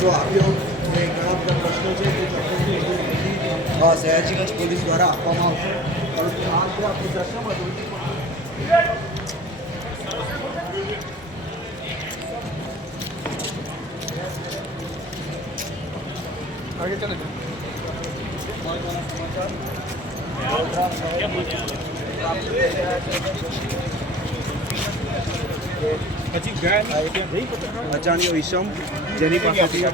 ખર્ચો આવ્યો એ ઘણા બધા પ્રશ્નો છે તે ચર્ચાની વધુ માહિતી અ, સયાજીગંજ પોલીસ દ્વારા આપવામાં આવશે પરંતુ આ જે આપણે ચર્ચામાં જોયું आगे चले મહત્વના અજાણ્યો ઈસમ જેની પાસેથી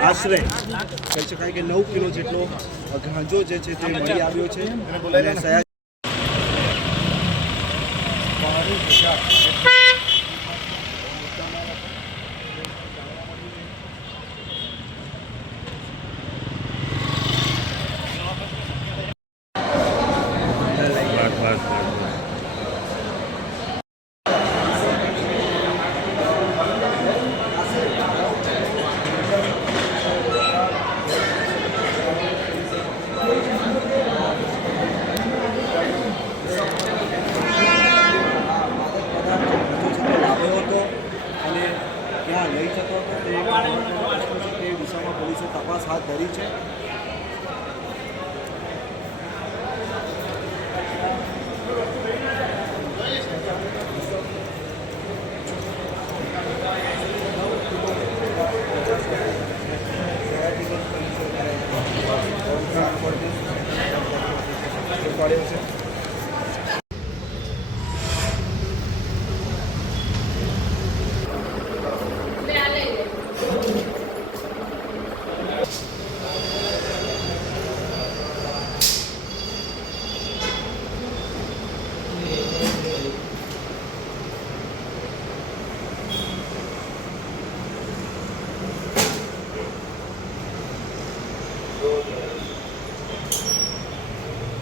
આશરે કહી શકાય કે નવ કિલો જેટલો ગાંજો જે છે તે મળી આવ્યો છે. અને સયા ગુના લઈ જતો હતો તે તે દિશામાં પોલીસે તપાસ હાથ ધરી છે પડ્યો છે